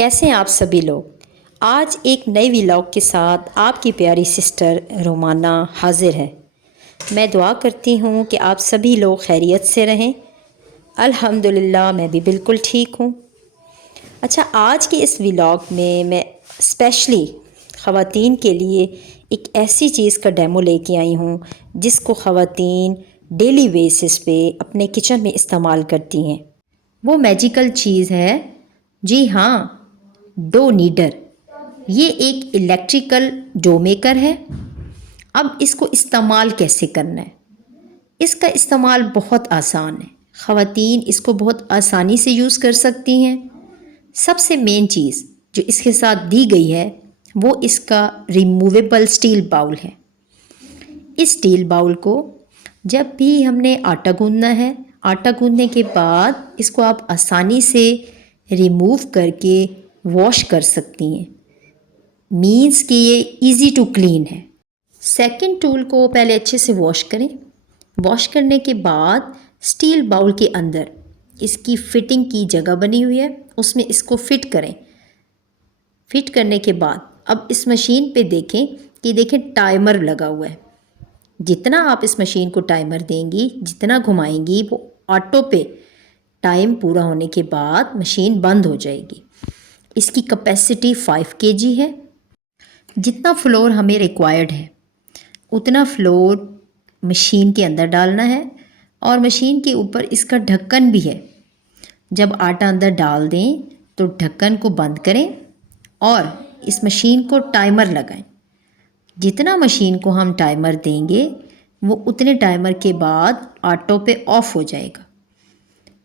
कैसे हैं आप सभी लोग। आज एक नए व्लॉग के साथ आपकी प्यारी सिस्टर रोमाना हाजिर है। मैं दुआ करती हूँ कि आप सभी लोग खैरियत से रहें। अल्हम्दुलिल्लाह मैं भी बिल्कुल ठीक हूँ। अच्छा, आज के इस व्लॉग में मैं स्पेशली ख़वातीन के लिए एक ऐसी चीज़ का डेमो लेके आई हूँ जिसको ख़वातीन डेली बेसिस पे अपने किचन में इस्तेमाल करती हैं। वो मैजिकल चीज़ है, जी हाँ, डो नीडर। ये एक इलेक्ट्रिकल डो मेकर है। अब इसको इस्तेमाल कैसे करना है? इसका इस्तेमाल बहुत आसान है। ख़वातीन इसको बहुत आसानी से यूज़ कर सकती हैं। सबसे मेन चीज़ जो इसके साथ दी गई है वो इसका रिमूवेबल स्टील बाउल है। इस स्टील बाउल को जब भी हमने आटा गूंदना है, आटा गूंदने के बाद इसको आप आसानी से रिमूव करके वॉश कर सकती हैं। मीन्स कि ये इजी टू क्लीन है। सेकंड टूल को पहले अच्छे से वॉश करें। वॉश करने के बाद स्टील बाउल के अंदर इसकी फिटिंग की जगह बनी हुई है, उसमें इसको फिट करें। फिट करने के बाद अब इस मशीन पे देखें टाइमर लगा हुआ है। जितना आप इस मशीन को टाइमर देंगी, जितना घुमाएंगी, वो ऑटो पे टाइम पूरा होने के बाद मशीन बंद हो जाएगी। इसकी कैपेसिटी 5 kg है। जितना फ्लोर हमें रिक्वायर्ड है उतना फ्लोर मशीन के अंदर डालना है और मशीन के ऊपर इसका ढक्कन भी है। जब आटा अंदर डाल दें तो ढक्कन को बंद करें और इस मशीन को टाइमर लगाएं। जितना मशीन को हम टाइमर देंगे वो उतने टाइमर के बाद ऑटो पे ऑफ हो जाएगा।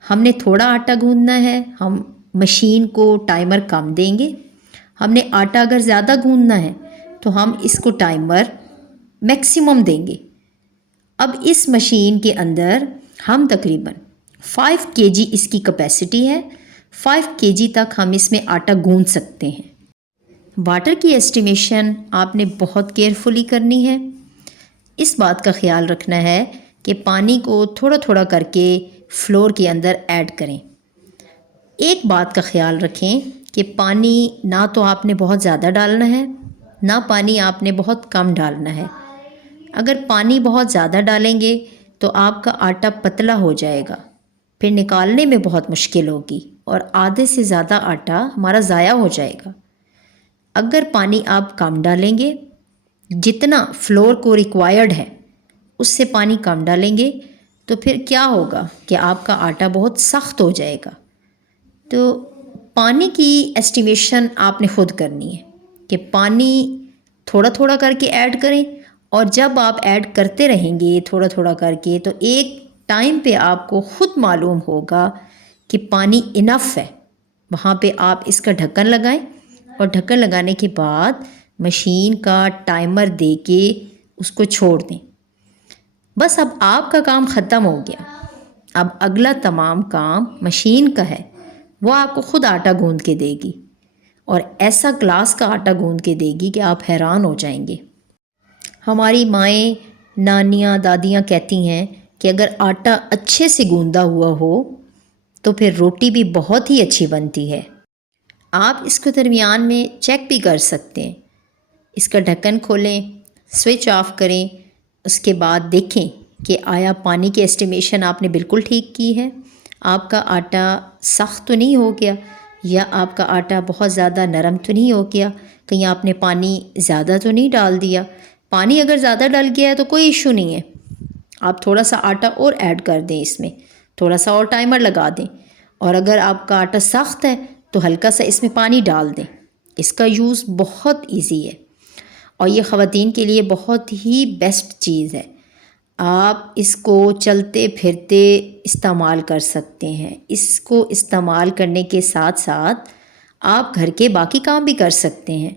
हमने थोड़ा आटा गूंदना है, हम मशीन को टाइमर कम देंगे। हमने आटा अगर ज़्यादा गूंदना है तो हम इसको टाइमर मैक्सिमम देंगे। अब इस मशीन के अंदर हम तकरीबन 5 kg इसकी कैपेसिटी है। 5 kg तक हम इसमें आटा गूंद सकते हैं। वाटर की एस्टिमेशन आपने बहुत केयरफुली करनी है। इस बात का ख्याल रखना है कि पानी को थोड़ा थोड़ा करके फ्लोर के अंदर ऐड करें। एक बात का ख्याल रखें कि पानी ना तो आपने बहुत ज़्यादा डालना है, ना पानी आपने बहुत कम डालना है। अगर पानी बहुत ज़्यादा डालेंगे तो आपका आटा पतला हो जाएगा, फिर निकालने में बहुत मुश्किल होगी और आधे से ज़्यादा आटा हमारा ज़ाया हो जाएगा। अगर पानी आप कम डालेंगे, जितना फ्लोर को रिक्वायर्ड है उससे पानी कम डालेंगे, तो फिर क्या होगा कि आपका आटा बहुत सख्त हो जाएगा। तो पानी की एस्टिमेशन आपने खुद करनी है कि पानी थोड़ा थोड़ा करके ऐड करें, और जब आप ऐड करते रहेंगे थोड़ा थोड़ा करके तो एक टाइम पे आपको खुद मालूम होगा कि पानी इनफ है। वहाँ पे आप इसका ढक्कन लगाएं और ढक्कन लगाने के बाद मशीन का टाइमर दे के उसको छोड़ दें। बस अब आपका काम ख़त्म हो गया। अब अगला तमाम काम मशीन का है। वो आपको ख़ुद आटा गूंद के देगी और ऐसा ग्लास का आटा गूंद के देगी कि आप हैरान हो जाएंगे। हमारी माएँ, नानियाँ, दादियाँ कहती हैं कि अगर आटा अच्छे से गूंदा हुआ हो तो फिर रोटी भी बहुत ही अच्छी बनती है। आप इसको दरमियान में चेक भी कर सकते हैं। इसका ढक्कन खोलें, स्विच ऑफ करें, उसके बाद देखें कि आया पानी की एस्टिमेशन आपने बिल्कुल ठीक की है, आपका आटा सख्त तो नहीं हो गया या आपका आटा बहुत ज़्यादा नरम तो नहीं हो गया, कहीं आपने पानी ज़्यादा तो नहीं डाल दिया। पानी अगर ज़्यादा डल गया है तो कोई इशू नहीं है, आप थोड़ा सा आटा और ऐड कर दें, इसमें थोड़ा सा और टाइमर लगा दें। और अगर आपका आटा सख्त है तो हल्का सा इसमें पानी डाल दें। इसका यूज़ बहुत इजी है और ये ख़वातीन के लिए बहुत ही बेस्ट चीज़ है। आप इसको चलते फिरते इस्तेमाल कर सकते हैं। इसको इस्तेमाल करने के साथ साथ आप घर के बाकी काम भी कर सकते हैं।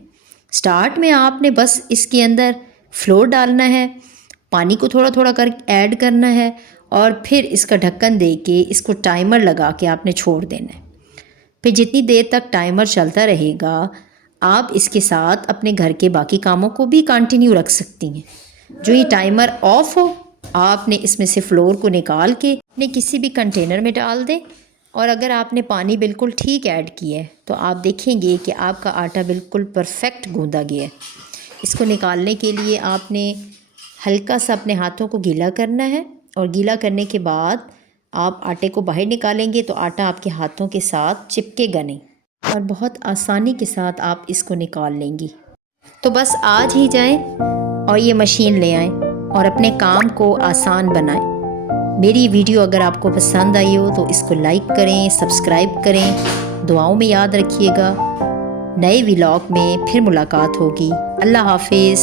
स्टार्ट में आपने बस इसके अंदर फ्लोर डालना है, पानी को थोड़ा थोड़ा कर ऐड करना है और फिर इसका ढक्कन दे के इसको टाइमर लगा के आपने छोड़ देना है। फिर जितनी देर तक टाइमर चलता रहेगा आप इसके साथ अपने घर के बाकी कामों को भी कंटिन्यू रख सकती हैं। जो ये टाइमर ऑफ हो, आपने इसमें से फ्लोर को निकाल के अपने किसी भी कंटेनर में डाल दें और अगर आपने पानी बिल्कुल ठीक ऐड किया है तो आप देखेंगे कि आपका आटा बिल्कुल परफेक्ट गूंदा गया है। इसको निकालने के लिए आपने हल्का सा अपने हाथों को गीला करना है और गीला करने के बाद आप आटे को बाहर निकालेंगे तो आटा आपके हाथों के साथ चिपकेगा नहीं और बहुत आसानी के साथ आप इसको निकाल लेंगी। तो बस आज ही जाएं और ये मशीन ले आएं और अपने काम को आसान बनाएं। मेरी वीडियो अगर आपको पसंद आई हो तो इसको लाइक करें, सब्सक्राइब करें, दुआओं में याद रखिएगा। नए व्लॉग में फिर मुलाकात होगी। अल्लाह हाफिज़।